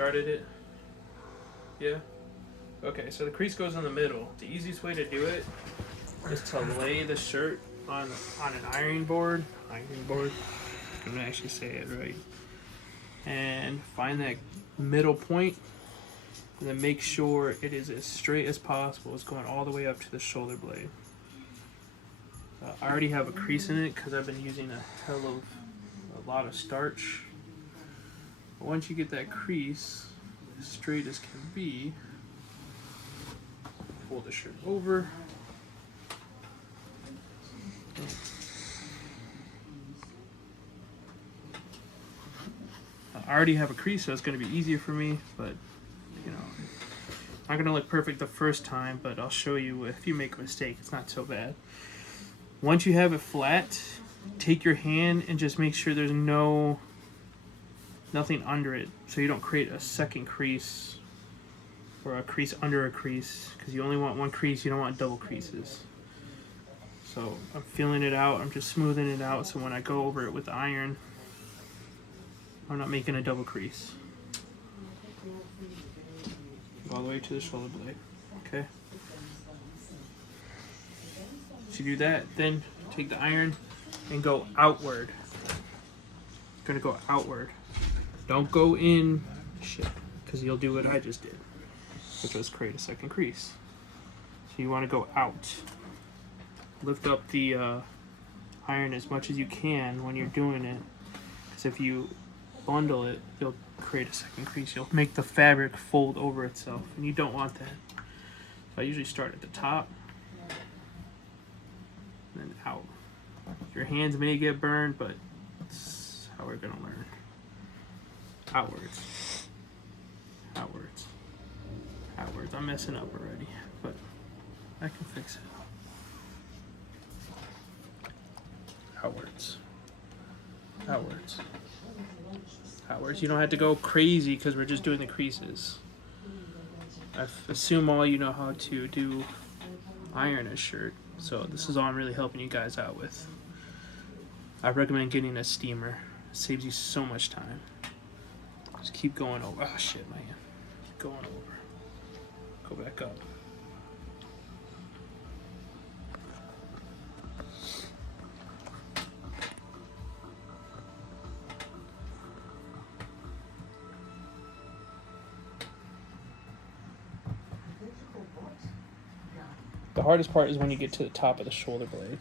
started it? Yeah? Okay, so the crease goes in the middle. The easiest way to do it is to lay the shirt on an ironing board. I'm gonna actually say it right. And find that middle point, and then make sure it is as straight as possible. It's going all the way up to the shoulder blade. I already have a crease in it because I've been using a lot of starch. But once you get that crease as straight as can be, fold the shirt over. I already have a crease, so it's going to be easier for me, but you know, not going to look perfect the first time, but I'll show you if you make a mistake, it's not so bad. Once you have it flat, take your hand and just make sure there's nothing under it, so you don't create a second crease or a crease under a crease, because you only want one crease, you don't want double creases. So I'm feeling it out, I'm just smoothing it out, so when I go over it with the iron, I'm not making a double crease. All the way to the shoulder blade, okay? So you do that, then take the iron and go outward. You're gonna go outward. Don't go in, because you'll do what I just did, which was create a second crease. So you wanna go out. Lift up the iron as much as you can when you're doing it, because if you bundle it, you'll create a second crease. You'll make the fabric fold over itself, and you don't want that. So I usually start at the top, and then out. Your hands may get burned, but it's how we're gonna learn. Outwards. Outwards. Outwards. I'm messing up already, but I can fix it. Outwards. Outwards. Outwards. You don't have to go crazy because we're just doing the creases. I assume all you know how to do iron a shirt, so this is all I'm really helping you guys out with. I recommend getting a steamer. It saves you so much time. Just keep going over. Oh shit, man. Keep going over. Go back up. The hardest part is when you get to the top of the shoulder blade.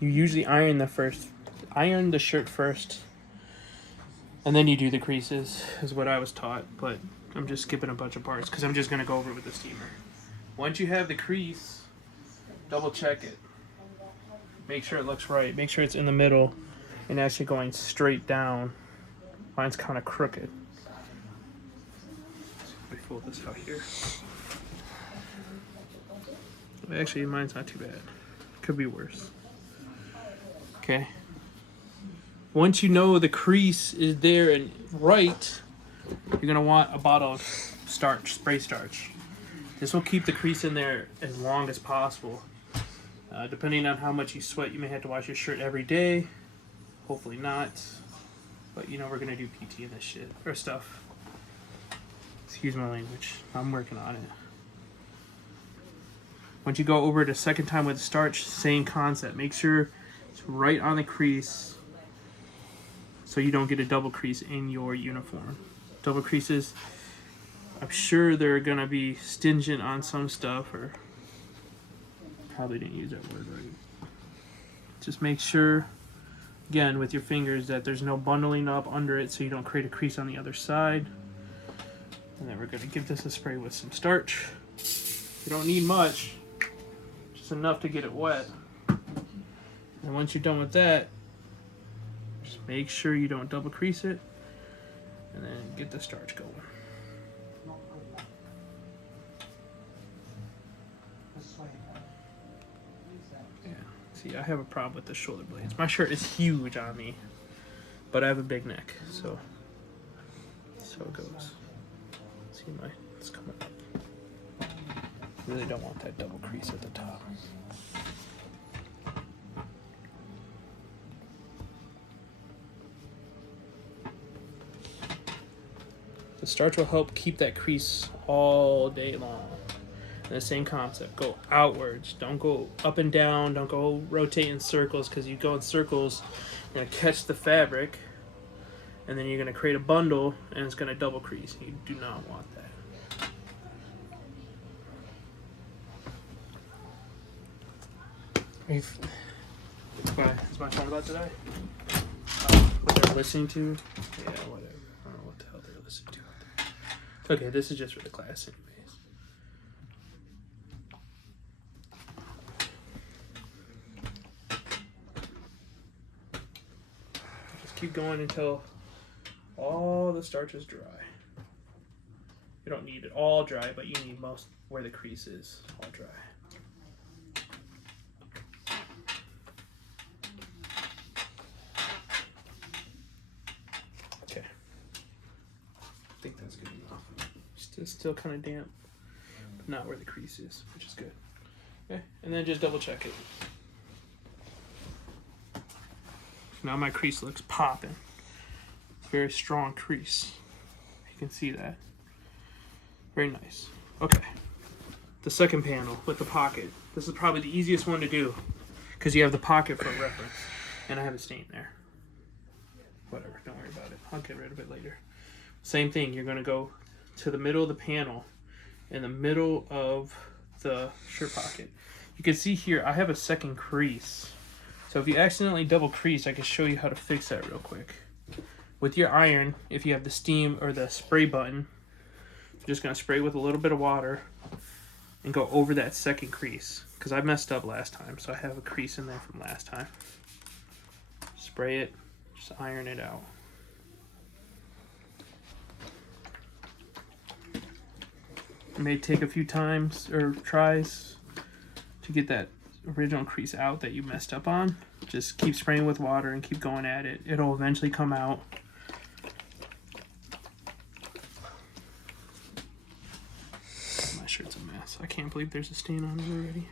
You usually iron the shirt first, and then you do the creases, is what I was taught, but I'm just skipping a bunch of parts because I'm just going to go over it with the steamer. Once you have the crease, double check it. Make sure it looks right. Make sure it's in the middle and actually going straight down. Mine's kind of crooked. Let me fold this out here. Actually, mine's not too bad. Could be worse. Okay. Once you know the crease is there and right, you're going to want a bottle of starch, spray starch. This will keep the crease in there as long as possible. Depending on how much you sweat, you may have to wash your shirt every day. Hopefully not. But you know we're going to do PT in this shit. Or stuff. Excuse my language. I'm working on it. Once you go over it a second time with starch, same concept. Make sure it's right on the crease so you don't get a double crease in your uniform. Double creases, I'm sure they're going to be stingent on some stuff, or probably didn't use that word right. Just make sure, again, with your fingers, that there's no bundling up under it so you don't create a crease on the other side. And then we're going to give this a spray with some starch. You don't need much. Just enough to get it wet. And once you're done with that, just make sure you don't double crease it, and then get the starch going. Yeah, see, I have a problem with the shoulder blades. My shirt is huge on me, but I have a big neck, so it goes. See, it's coming up. Really don't want that double crease at the top. The starch will help keep that crease all day long. And the same concept, go outwards. Don't go up and down. Don't go rotate in circles, because you go in circles, you're going to catch the fabric, and then you're going to create a bundle, and it's going to double crease. You do not want that. Is my phone about today? What they're listening to? Yeah, whatever. I don't know what the hell they're listening to out there. Okay, this is just for the class anyways. Just keep going until all the starch is dry. You don't need it all dry, but you need most where the crease is all dry. I think that's good enough. Still kind of damp, but not where the crease is, which is good. Okay, and then just double check it. Now my crease looks popping. Very strong crease. You can see that. Very nice. Okay, the second panel with the pocket. This is probably the easiest one to do because you have the pocket for reference, and I have a stain there. Whatever, don't worry about it. I'll get rid of it later. Same thing, you're going to go to the middle of the panel, in the middle of the shirt pocket. You can see here, I have a second crease. So if you accidentally double crease, I can show you how to fix that real quick. With your iron, if you have the steam or the spray button, you're just going to spray with a little bit of water and go over that second crease. Because I messed up last time, so I have a crease in there from last time. Spray it, just iron it out. It may take a few times or tries to get that original crease out that you messed up on. Just keep spraying with water and keep going at it. It'll eventually come out. My shirt's a mess. I can't believe there's a stain on it already.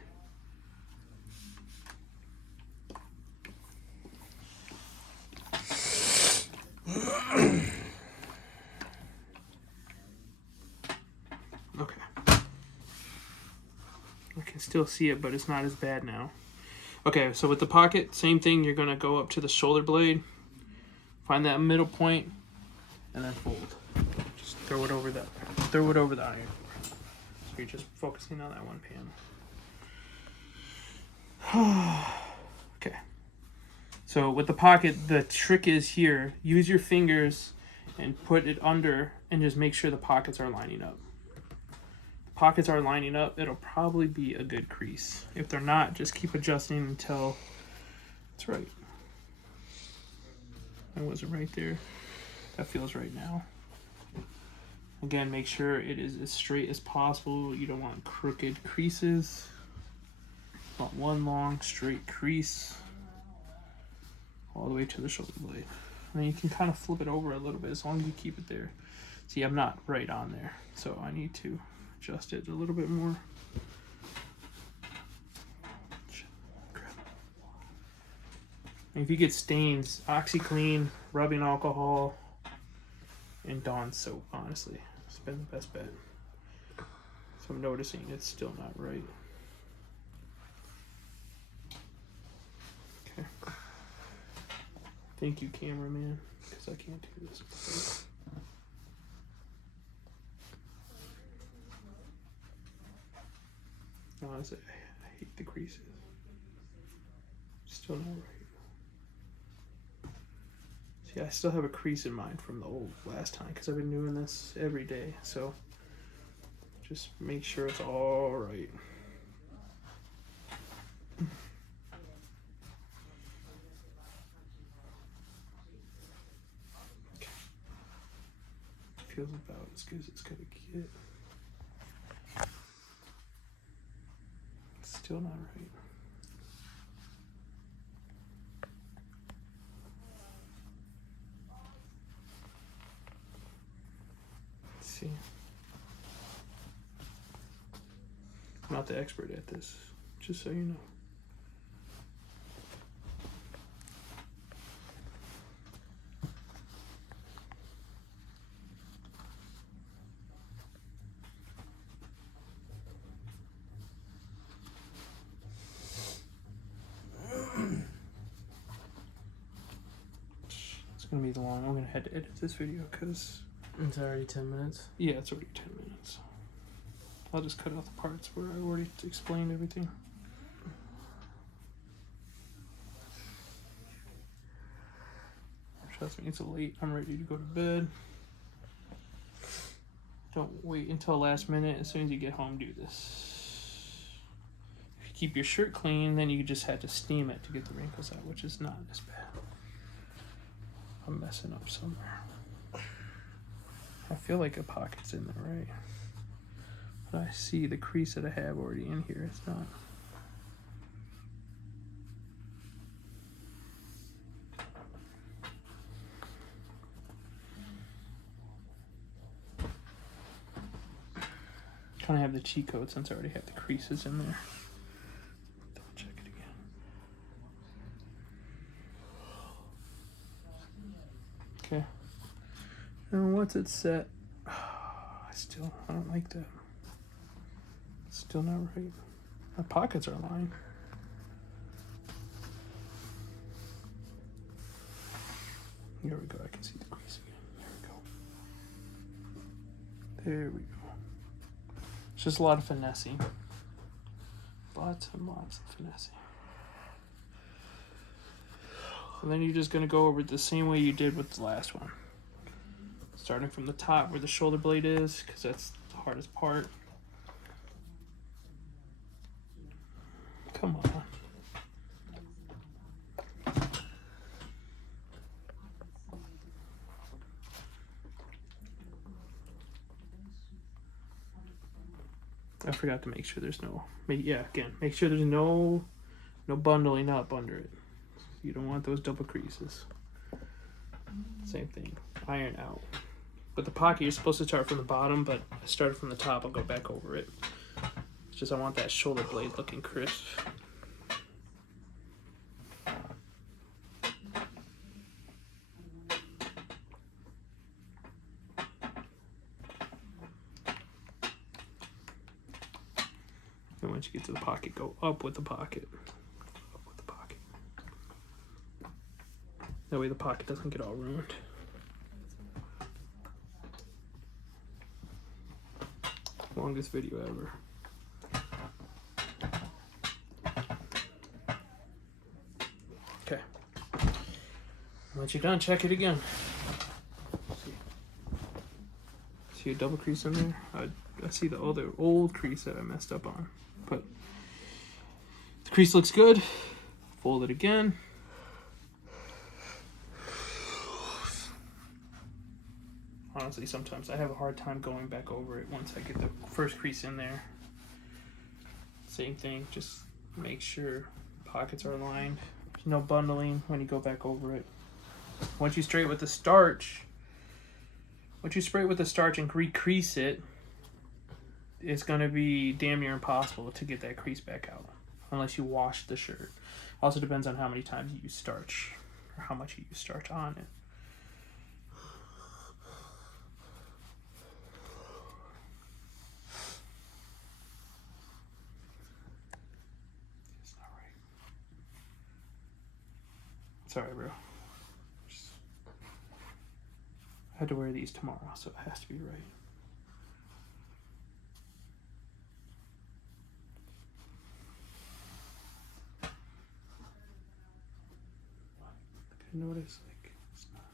Still see it, but it's not as bad now. Okay, so with the pocket, same thing. You're gonna go up to the shoulder blade, find that middle point, and then fold. Just throw it over the iron. So you're just focusing on that one panel. Okay. So with the pocket, the trick is here. Use your fingers and put it under, and just make sure the pockets are lining up. Pockets are lining up, it'll probably be a good crease. If they're not, just keep adjusting until it's right. And was it right there? That feels right now. Again, make sure it is as straight as possible. You don't want crooked creases. You want one long straight crease all the way to the shoulder blade. And then you can kind of flip it over a little bit as long as you keep it there. See, I'm not right on there, so I need to adjust it a little bit more. And if you get stains, OxyClean, rubbing alcohol, and Dawn soap, honestly, it's been the best bet. So I'm noticing it's still not right. Okay. Thank you, cameraman, because I can't do this. Honestly, I hate the creases. Still not right. See, I still have a crease in mind from the old last time because I've been doing this every day. So just make sure it's all right. Okay. Feels about as good as it's gonna get. Still not right. Let's see. I'm not the expert at this, just so you know. gonna be long. I'm gonna have to edit this video because it's already 10 minutes. Yeah, it's already 10 minutes. I'll just cut out the parts where I already explained everything. Trust me, it's late. I'm ready to go to bed. Don't wait until last minute. As soon as you get home, do this. If you keep your shirt clean, then you just have to steam it to get the wrinkles out, which is not as bad. I'm messing up somewhere. I feel like a pocket's in there, right? But I see the crease that I have already in here. It's not. Kind of have the cheat code since I already have the creases in there. Double check it again. Okay. And once it's set, I don't like that. It's still not right. My pockets are lined. Here we go. I can see the crease again. There we go. There we go. It's just a lot of finessing. Lots and lots of finessing. And then you're just going to go over it the same way you did with the last one. Starting from the top where the shoulder blade is, because that's the hardest part. Come on. I forgot to make sure there's no, yeah, again, make sure there's no bundling up under it. You don't want those double creases. Same thing, iron out. But the pocket, you're supposed to start from the bottom, but I started from the top, I'll go back over it. It's just I want that shoulder blade looking crisp. And once you get to the pocket, go up with the pocket. Up with the pocket. That way the pocket doesn't get all ruined. Longest video ever. Okay. Once you're done, check it again. See a double crease in there? I see the other old crease that I messed up on. But the crease looks good. Fold it again. Honestly, sometimes I have a hard time going back over it once I get the first crease in there. Same thing, just make sure pockets are aligned. There's no bundling when you go back over it. Once you spray it with the starch, and recrease it, it's going to be damn near impossible to get that crease back out unless you wash the shirt. Also depends on how many times you use starch or how much you use starch on it. It's not right. Sorry, bro. I had to wear these tomorrow, so it has to be right. I notice, like, it's not.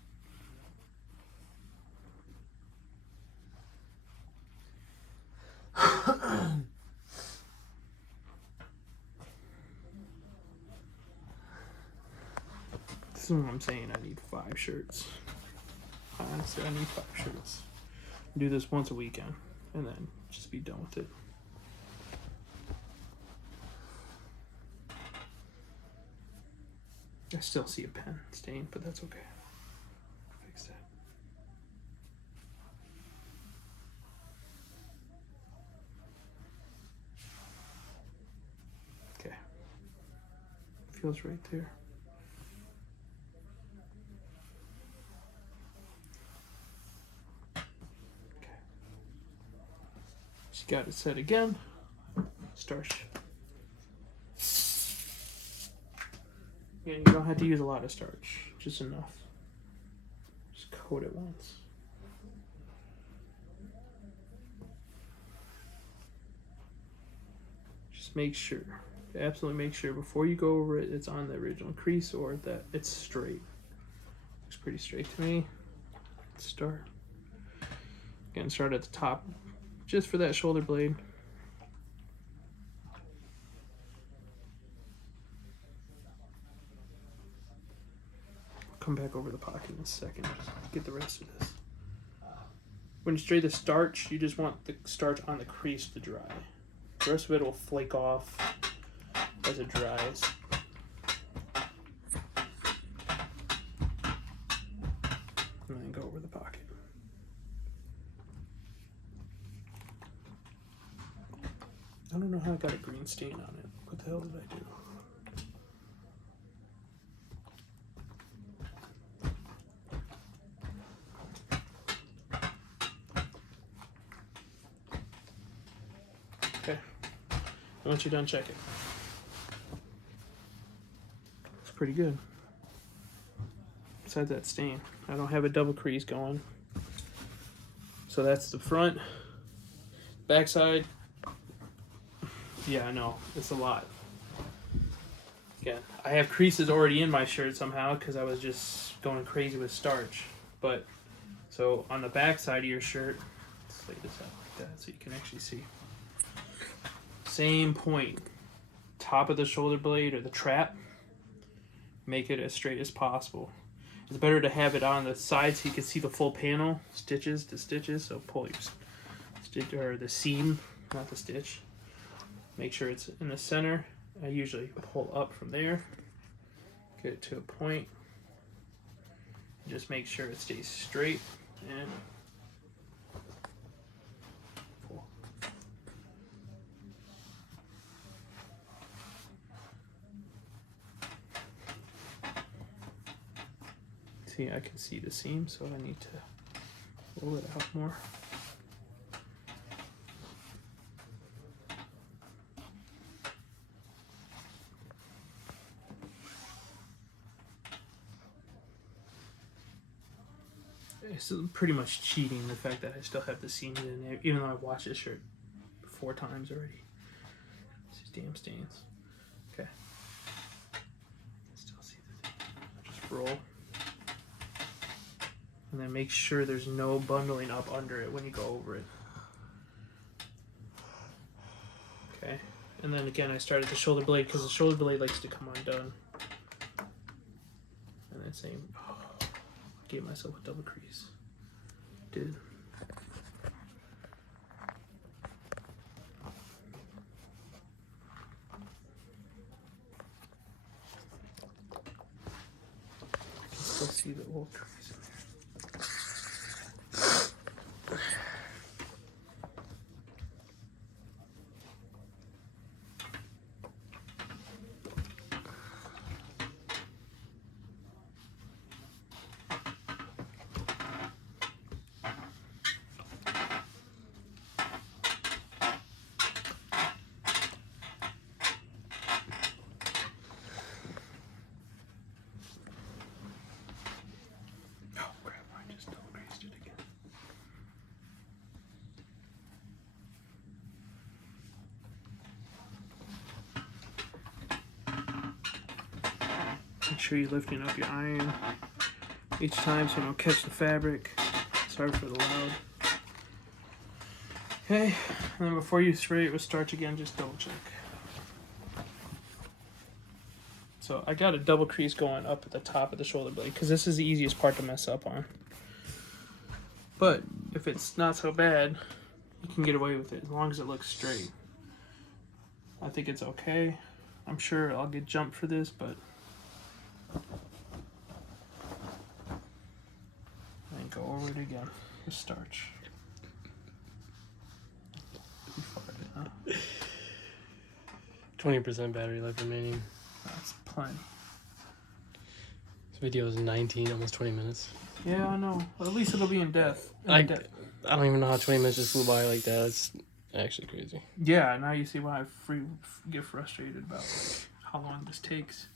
This is what I'm saying. I need 5 shirts. Honestly, I need 5 shirts. Do this once a weekend, and then just be done with it. I still see a pen stain, but that's okay. Fix that. Okay. Feels right there. Okay. She got it set again. Starch. And you don't have to use a lot of starch, just enough. coat it once. Just make sure, absolutely make sure before you go over it, it's on the original crease or that it's straight. Looks pretty straight to me. Let's start. Again, start at the top, just for that shoulder blade. Come back over the pocket in a second. Just get the rest of this. When you spray the starch, you just want the starch on the crease to dry. The rest of it will flake off as it dries. And then go over the pocket. I don't know how I got a green stain on it. What the hell did I do? Okay. Once you're done, check it. It's pretty good. Besides that stain, I don't have a double crease going. So that's the front. Backside. Yeah, I know. It's a lot. Again, I have creases already in my shirt somehow because I was just going crazy with starch. But, so on the back side of your shirt, let's lay this out like that so you can actually see. Same point. Top of the shoulder blade or the trap. Make it as straight as possible. It's better to have it on the side so you can see the full panel, stitches to stitches. So pull your stitch or the seam, not the stitch. Make sure it's in the center. I usually pull up from there, get it to a point. Just make sure it stays straight and pull. See, I can see the seam, so I need to roll it out more. It's pretty much cheating the fact that I still have the seams in there, even though I've washed this shirt 4 times already. These damn stains. Okay. Still see the thing. Just roll. And then make sure there's no bundling up under it when you go over it. Okay. And then again, I started the shoulder blade because the shoulder blade likes to come undone. And then same. Gave myself a double crease. Did. I can still see the old crease in there. Make sure you're lifting up your iron each time so you don't catch the fabric. Sorry for the loud. Okay, and then before you spray it with starch again, just double check. So I got a double crease going up at the top of the shoulder blade because this is the easiest part to mess up on. But if it's not so bad, you can get away with it as long as it looks straight. I think it's okay. I'm sure I'll get jumped for this, but and go over it again with starch. 20% battery life remaining. That's plenty. This video is 19, almost 20 minutes. Yeah, I know. Well, at least it'll be in depth. I don't even know how 20 minutes just flew by like that. It's actually crazy. Yeah, now you see why I get frustrated about how long this takes.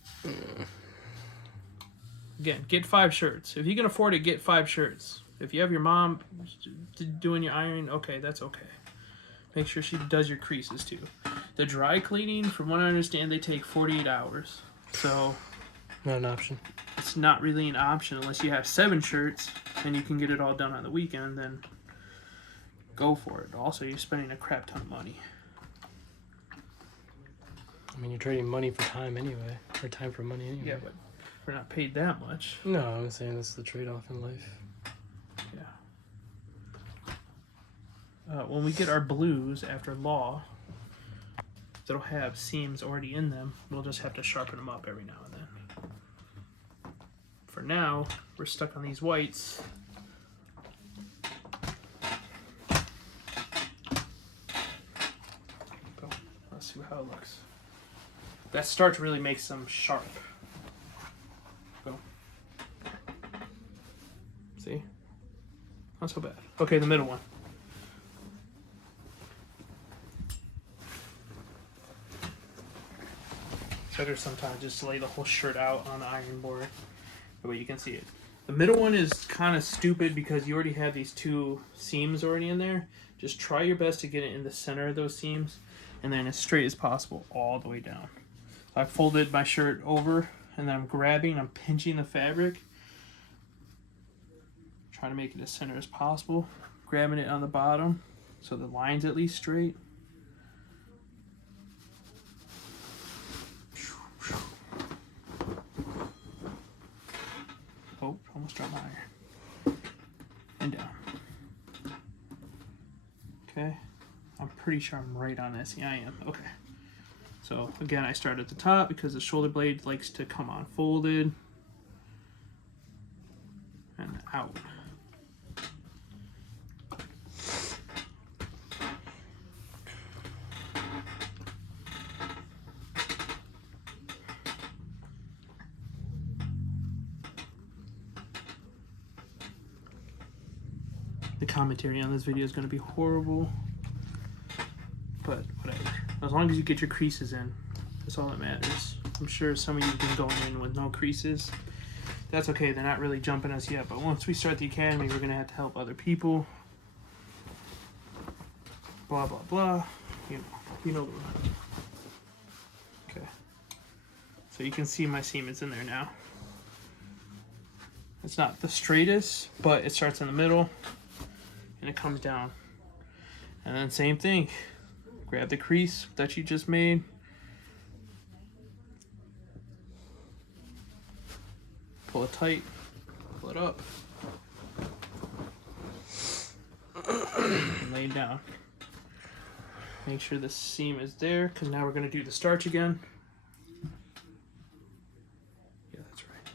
Again, get 5 shirts. If you can afford it, get 5 shirts. If you have your mom doing your iron, okay, that's okay. Make sure she does your creases too. The dry cleaning, from what I understand, they take 48 hours. So Not an option. it's not really an option unless you have 7 shirts and you can get it all done on the weekend, then go for it. Also, you're spending a crap ton of money. I mean, you're trading money for time anyway. Or time for money anyway. Yeah, but we're not paid that much. No, I'm saying that's the trade-off in life. Yeah. When we get our blues after law, that'll have seams already in them. We'll just have to sharpen them up every now and then. For now, we're stuck on these whites. Go. Let's see how it looks. That starch really makes them sharp. Go. See? Not so bad. Okay, the middle one. It's better sometimes just to lay the whole shirt out on the iron board. That way you can see it. The middle one is kind of stupid because you already have these 2 seams already in there. Just try your best to get it in the center of those seams and then as straight as possible all the way down. I folded my shirt over and then I'm pinching the fabric. Trying to make it as center as possible. Grabbing it on the bottom so the line's at least straight. Oh, almost dropped my iron. And down. Okay. I'm pretty sure I'm right on this. Yeah, I am. Okay. So, again, I start at the top because the shoulder blade likes to come on folded. And out. The commentary on this video is going to be horrible, but whatever. As long as you get your creases in, that's all that matters. I'm sure some of you have been going in with no creases. That's okay, they're not really jumping us yet, but once we start the academy, we're going to have to help other people. Blah, blah, blah. You know the run. Okay. So you can see my seam is in there now. It's not the straightest, but it starts in the middle. And it comes down. And then same thing. Grab the crease that you just made. Pull it tight. Pull it up. And lay it down. Make sure the seam is there, because now we're going to do the starch again. Yeah, that's right.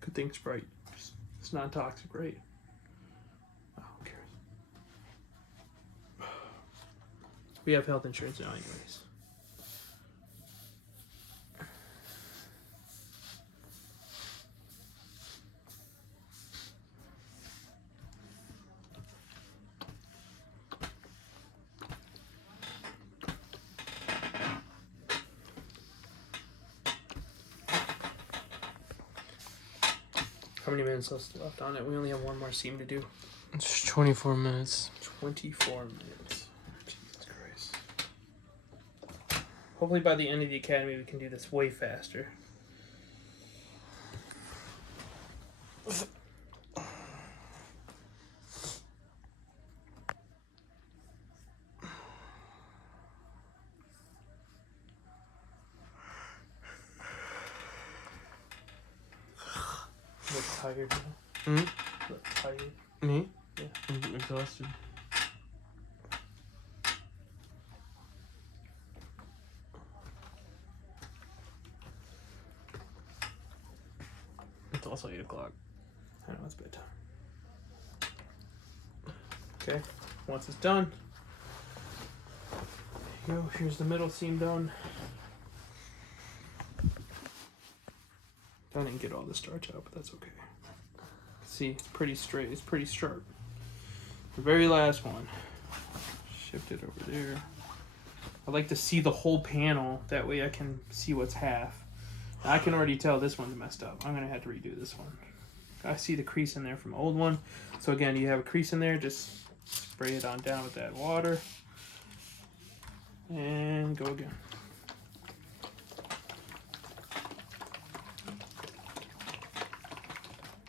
Good thing it's bright. It's non-toxic, right? Oh, who cares? We have health insurance now anyways. How many minutes left on it? We only have one more seam to do. It's 24 minutes. 24 minutes. Jesus Christ. Hopefully by the end of the academy we can do this way faster. Look tired now. Look tired. Me? Yeah. I'm exhausted. It's also 8 o'clock. I know it's bedtime. Okay, once it's done, there you go. Here's the middle seam done. I didn't get all the starch out, but that's okay. See, it's pretty straight. It's pretty sharp. The very last one. Shift it over there. I like to see the whole panel. That way I can see what's half. Now, I can already tell this one's messed up. I'm going to have to redo this one. I see the crease in there from the old one. So again, you have a crease in there. Just spray it on down with that water. And go again.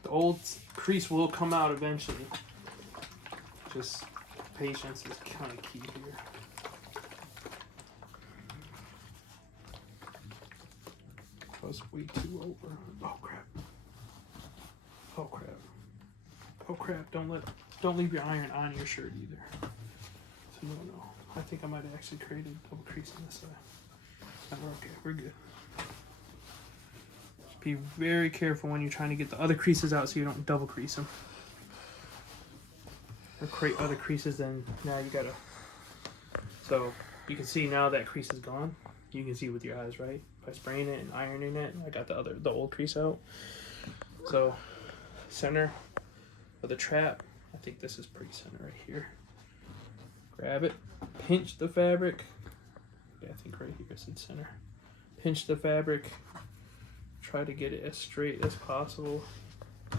The old crease will come out eventually. Just patience is kind of key here. That was way too over. Oh crap. Oh crap. Oh crap. Don't leave your iron on your shirt either. So no. I think I might have actually created a double crease on this side. No, we're okay. We're good. Just be very careful when you're trying to get the other creases out so you don't double crease them. Or create other creases, then now you gotta. So you can see now that crease is gone. You can see with your eyes, right? By spraying it and ironing it, I got the old crease out. So center of the trap, I think this is pretty center right here. Grab it, pinch the fabric. Yeah, I think right here is its center. Pinch the fabric. Try to get it as straight as possible. I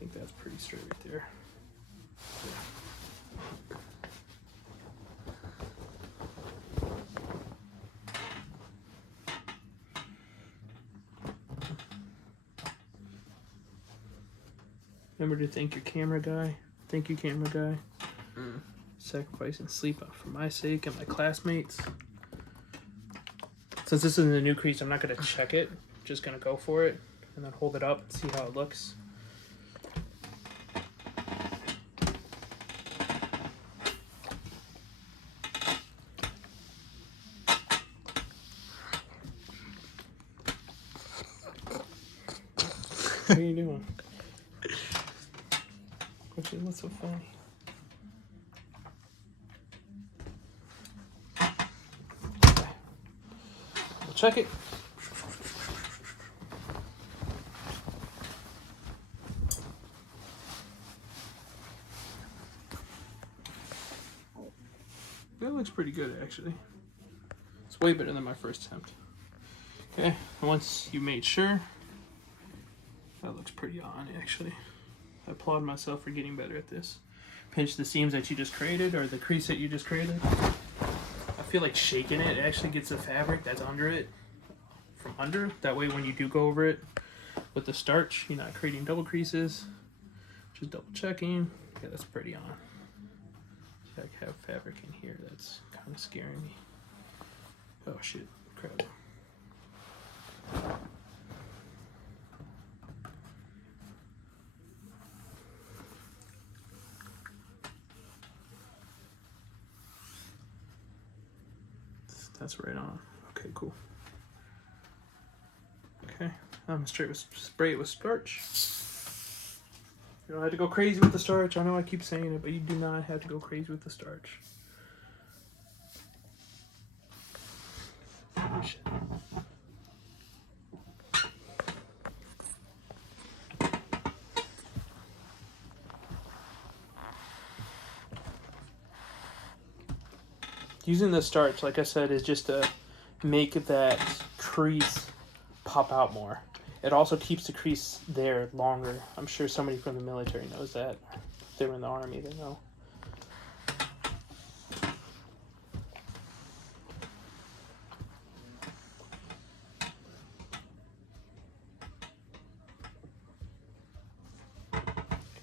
think that's pretty straight right there. Remember to thank your camera guy. Thank you, camera guy. Sacrificing sleep for my sake and my classmates. Since this is a new crease, I'm not going to check it. I'm just going to go for it and then hold it up and see how it looks. What are you doing? What's so funny? We'll check it. That looks pretty good, actually. It's way better than my first attempt. Okay, once you made sure, that looks pretty on, actually. I applaud myself for getting better at this. Pinch the seams that you just created, or the crease that you just created. I feel like shaking it actually gets the fabric that's under it from under. That way when you do go over it with the starch, you're not creating double creases. Just double checking. Yeah, that's pretty on. So I have fabric in here that's kind of scaring me. Oh shit, crap. That's right on. Okay, cool. Okay, I'm gonna spray it with starch. You don't have to go crazy with the starch. I know I keep saying it, but you do not have to go crazy with the starch. Using the starch, like I said, is just to make that crease pop out more. It also keeps the crease there longer. I'm sure somebody from the military knows that. If they were in the army, they know.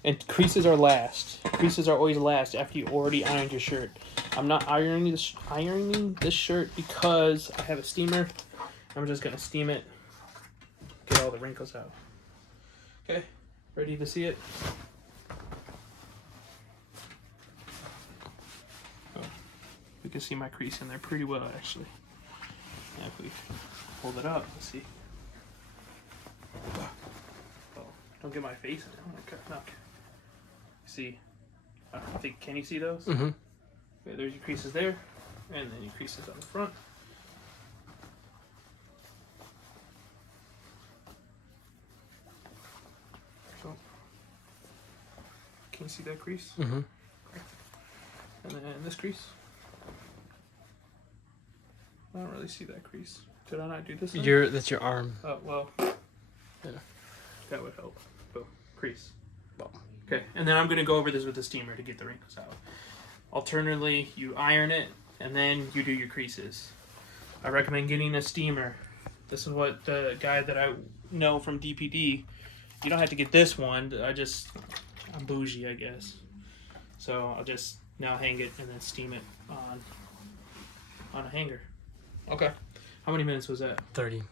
And creases are last. Creases are always last after you already ironed your shirt. I'm not ironing this shirt because I have a steamer. I'm just gonna steam it, get all the wrinkles out. Okay, ready to see it? Oh, we can see my crease in there pretty well, actually. And if we hold it up, let's see. Oh, don't get my face in it. Oh my god, no. See, I think, can you see those? Mm-hmm. Okay, there's your creases there, and then your creases on the front. So, can you see that crease? Mm-hmm. And then this crease. I don't really see that crease. Did I not do this? That's your arm. Oh well. Yeah. That would help. Boom. Crease. Boom. Okay, and then I'm gonna go over this with the steamer to get the wrinkles out. Alternatively, you iron it and then you do your creases. I recommend getting a steamer. This is what the guy that I know from DPD. You don't have to get this one. I'm bougie, I guess. So I'll just now hang it and then steam it on a hanger. Okay. How many minutes was that? 30.